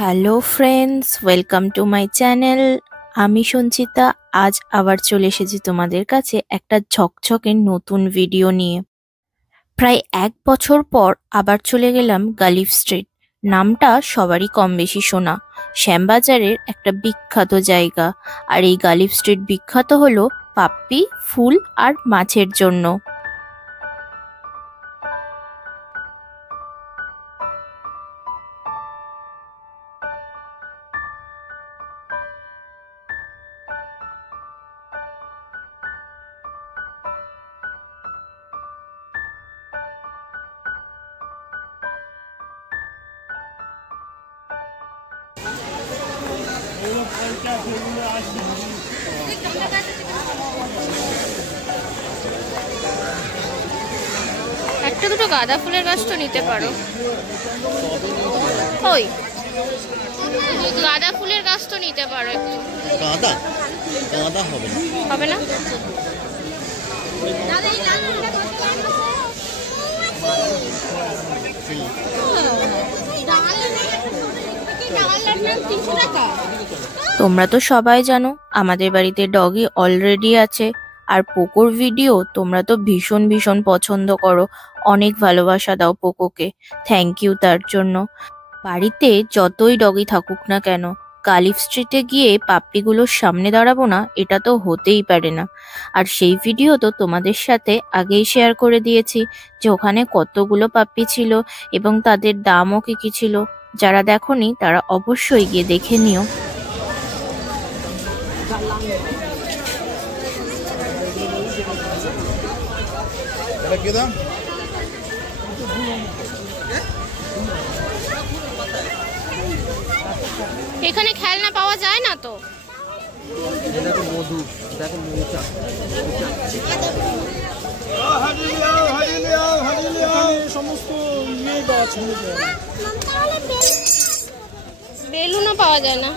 Hello friends, welcome to my channel. আমি সঞ্চিতা। আজ আবার চলে এসেছি তোমাদের কাছে একটা ঝকঝকে নতুন ভিডিও নিয়ে। প্রায় 1 বছর পর আবার চলে গেলাম গালিফ স্ট্রিট। নামটা সবারই কম বেশি শোনা। শ্যামবাজারের একটা বিখ্যাত জায়গা। আর এই গালিফ স্ট্রিট বিখ্যাত হলো পাপ্পি, ফুল আর মাছের জন্য। একটা দুটো গাঁদা ফুলের গাছ তো নিতে পারো। ওই গাঁদা ফুলের গাছ তো নিতে পারো একটু। গাঁদা গাঁদা হবে না, হবে না? তোমরা তো সবাই জানো আমাদের বাড়িতে ডগি অলরেডি আছে। আর পোকোর ভিডিও তোমরা তো ভীষণ ভীষণ পছন্দ করো, অনেক ভালোবাসা দাও পোকোকে। থ্যাংক ইউ তার জন্য। বাড়িতে যতই ডগি থাকুক না কেন, গালিফ স্ট্রিটে গিয়ে পাপ্পিগুলোর সামনে দাঁড়াবো না, এটা তো হতেই পারে না। আর সেই ভিডিও তো তোমাদের সাথে আগেই শেয়ার করে দিয়েছি যে ওখানে কতগুলো পাপ্পি ছিল এবং তাদের দামও কি ছিল। যারা দেখোনি তারা অবশ্যই গিয়ে দেখে নিও। এটা কি দাম? এখানে খেলনা পাওয়া যায় না তো। দেখো মধু, দেখো মৌচা। সমস্ত গাছ বেলুনও পাওয়া যায় না।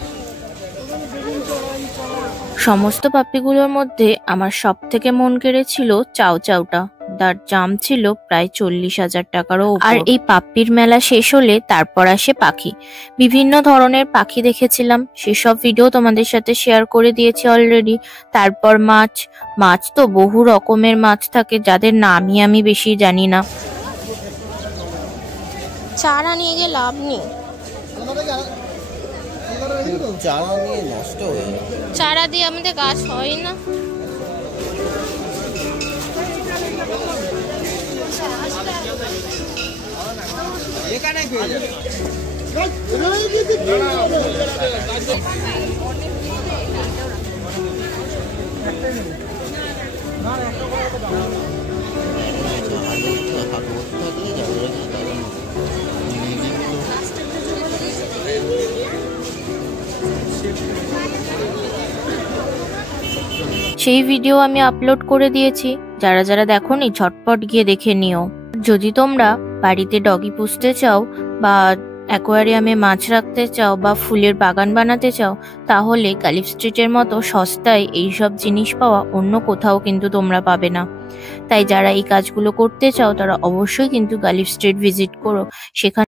সমস্ত পাপ্পিগুলোর মধ্যে আমার সব থেকে মন কেড়েছিল চাউ চাউটা। তার দাম ছিল প্রায় 40,000 টাকারও। আর এই পাপ্পির মেলা শেষ হলে তারপর আসে পাখি। বিভিন্ন ধরনের পাখি দেখেছিলাম, সেসব ভিডিও তোমাদের সাথে শেয়ার করে দিয়েছি অলরেডি। তারপর মাছ। মাছ তো বহু রকমের মাছ থাকে যাদের নামই আমি বেশি জানি না। চারা নিয়ে গিয়ে লাভ নেই। চারা নিয়ে নষ্ট হয়ে যাবে। চারা দিয়ে আমাদের গাছ হয় না। সেই ভিডিও আমি আপলোড করে দিয়েছি, যারা যারা দেখোনি ঝটপট গিয়ে দেখে নিও। যদি তোমরা বাড়িতে ডগি পুষতে চাও বা অ্যাকোয়ারিয়ামে মাছ রাখতে চাও বা ফুলের বাগান বানাতে চাও, তাহলে গালিফ স্ট্রিটের মতো সস্তায় এইসব জিনিস পাওয়া অন্য কোথাও কিন্তু তোমরা পাবে না। তাই যারা এই কাজগুলো করতে চাও তারা অবশ্যই কিন্তু গালিফ স্ট্রিট ভিজিট করো। সেখানে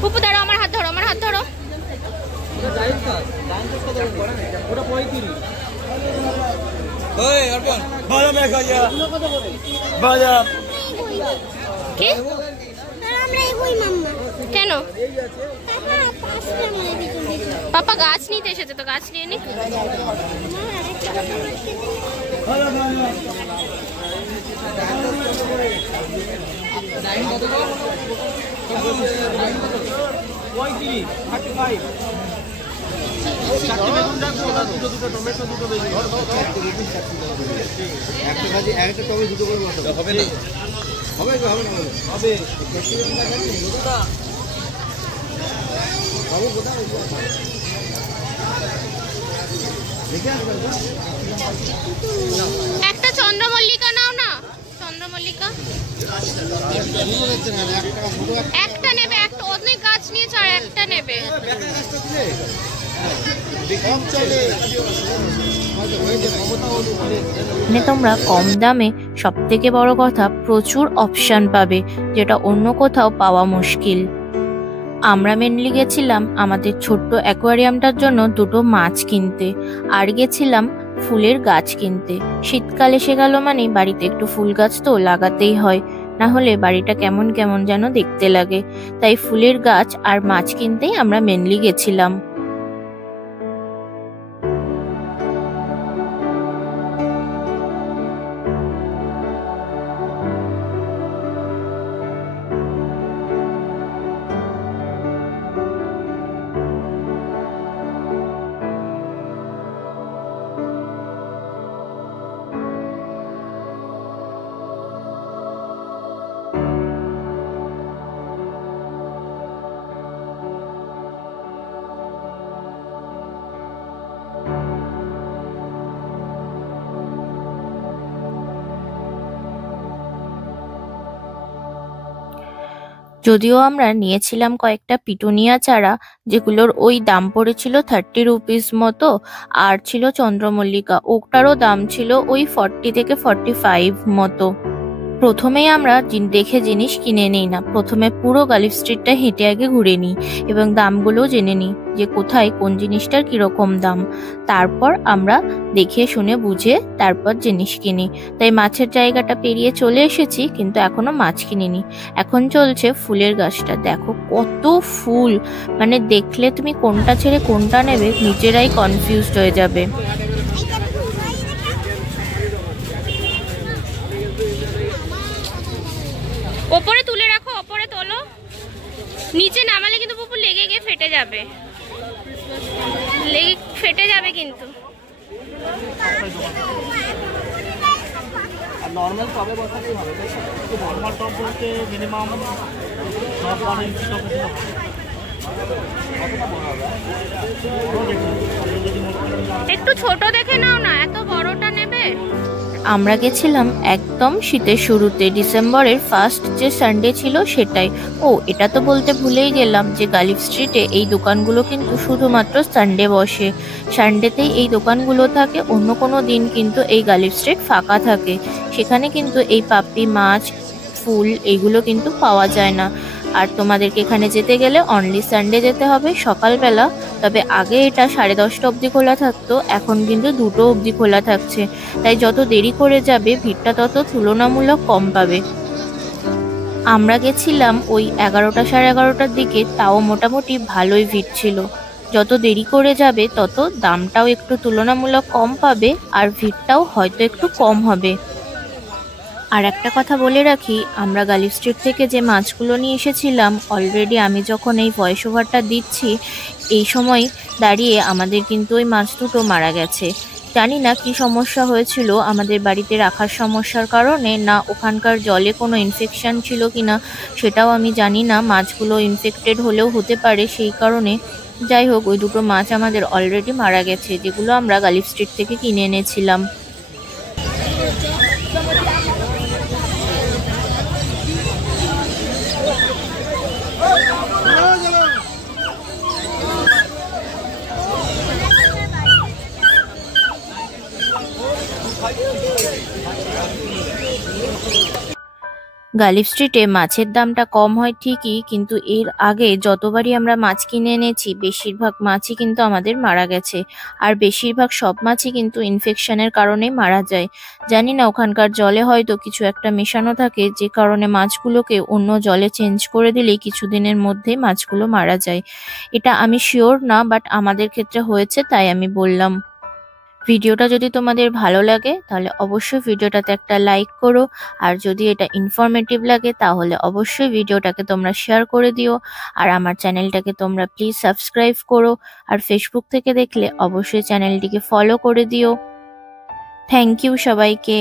পুপু দাঁড়াও, আমার হাত ধরো, আমার হাত ধরো। কি? কেন? পাপা গাছ নিতে এসেছে, তো গাছ নিয়ে নি। একটা চন্দ্রমল্লিকা নাও না। চন্দ্রমল্লিকা একটা নেবে, একটা অনেক গাছ নিয়েছে আর একটা নেবে। মানে তোমরা কম দামে সব থেকে বড় কথা প্রচুর অপশন পাবে, যেটা অন্য কোথাও পাওয়া মুশকিল। আমরা মেনলি গেছিলাম আমাদের ছোট্ট অ্যাকোয়ারিয়ামটার জন্য দুটো মাছ কিনতে, আর গেছিলাম ফুলের গাছ কিনতে। শীতকাল এসে গেল মানে বাড়িতে একটু ফুল গাছ তো লাগাতেই হয়, না হলে বাড়িটা কেমন কেমন যেন দেখতে লাগে। তাই ফুলের গাছ আর মাছ কিনতেই আমরা মেনলি গেছিলাম। যদিও আমরা নিয়েছিলাম কয়েকটা পিটুনিয়া চারা, যেগুলোর ওই দাম পড়েছিল 30 রুপিস মতো, আর ছিল চন্দ্রমল্লিকা, ওটারও দাম ছিল ওই 40 থেকে 45 মতো। প্রথমেই আমরা দেখে জিনিস কিনে নিই না, প্রথমে পুরো গালিফ স্ট্রিটটা হেঁটে আগে ঘুরে নিই এবং দামগুলো জেনে নিই যে কোথায় কোন জিনিসটার কিরকম দাম। তারপর আমরা দেখে শুনে বুঝে তারপর জিনিস কিনি। তাই মাছের জায়গাটা পেরিয়ে চলে এসেছি, কিন্তু এখনো মাছ কিনিনি। এখন চলছে ফুলের গাছটা, দেখো কত ফুল, মানে দেখলে তুমি কোনটা ছেড়ে কোনটা নেবে নিজেরাই কনফিউজড হয়ে যাবে। ওপরে তুলে রাখো, ওপরে তোলো, নিচে নামালে কিন্তু পুপু লেগে গিয়ে ফেটে যাবে, লেগে ফেটে যাবে কিন্তু। নর্মাল টবে বসাতেই হবে, নর্মাল টব বলতে মিনিমাম 10-12 ইঞ্চি টব দিতে হবে। একটু ছোট দেখে নাও না, এত বড়টা নেবে? আমরা গেছিলাম একদম শীতের শুরুতে, ডিসেম্বরের ফার্স্ট যে সানডে ছিল সেটাই। ও এটা তো বলতে ভুলেই গেলাম যে গালিফ স্ট্রিটে এই দোকানগুলো কিন্তু শুধুমাত্র সানডে বসে, সানডেতেই এই দোকানগুলো থাকে, অন্য কোনো দিন কিন্তু এই গালিফ স্ট্রিট ফাঁকা থাকে। সেখানে কিন্তু এই পাপ্পি মাছ, ফুল এইগুলো কিন্তু পাওয়া যায় না। আর তোমাদেরকে এখানে যেতে গেলে অনলি সানডে যেতে হবে সকালবেলা। তবে আগে এটা 10:30 অবধি খোলা থাকতো, এখন কিন্তু 2টো অবধি খোলা থাকছে। তাই যত দেরি করে যাবে ভিড়টা তত তুলনামূলক কম পাবে। আমরা গেছিলাম ওই 11টা 11:30টার দিকে, তাও মোটামুটি ভালোই ভিড় ছিল। যত দেরি করে যাবে তত দামটাও একটু তুলনামূলক কম পাবে, আর ভিড়টাও হয়তো একটু কম হবে। আর একটা কথা বলে রাখি, আমরা গালিফ স্ট্রিট থেকে যে মাছগুলো নিয়ে এসেছিলাম, অলরেডি আমি যখন এই ভয়েস ওভারটা দিচ্ছি এই সময় দাঁড়িয়ে আমাদের কিন্তু ওই মাছ দুটো মারা গেছে। জানি না কি সমস্যা হয়েছিল আমাদের বাড়িতে রাখার সমস্যার কারণে, না ওখানকার জলে কোনো ইনফেকশন ছিল কিনা সেটাও আমি জানি না। মাছগুলো ইনফেক্টেড হলেও হতে পারে সেই কারণে। যাই হোক, ওই দুটো মাছ আমাদের অলরেডি মারা গেছে, যেগুলো আমরা গালিফ স্ট্রিট থেকে কিনে এনেছিলাম। গালিফ স্ট্রিটে মাছের দামটা কম হয় ঠিকই, কিন্তু এর আগে যতবারই আমরা মাছ কিনে এনেছি বেশিরভাগ মাছই কিন্তু আমাদের মারা গেছে। আর বেশিরভাগ সব মাছই কিন্তু ইনফেকশনের কারণে মারা যায়। জানি না ওখানকার জলে হয়তো কিছু একটা মেশানো থাকে, যে কারণে মাছগুলোকে অন্য জলে চেঞ্জ করে দিলেই কিছুদিনের মধ্যেই মাছগুলো মারা যায়। এটা আমি শিওর না, বাট আমাদের ক্ষেত্রে হয়েছে তাই আমি বললাম। ভিডিওটা যদি তোমাদের ভালো লাগে তাহলে অবশ্যই ভিডিওটাতে একটা লাইক করো, আর যদি এটা ইনফরমেটিভ লাগে তাহলে অবশ্যই ভিডিওটাকে তোমরা শেয়ার করে দিও। আর আমার চ্যানেলটাকে তোমরা প্লিজ সাবস্ক্রাইব করো, আর ফেসবুক থেকে দেখলে অবশ্যই চ্যানেলটিকে ফলো করে দিও। থ্যাংক ইউ সবাইকে।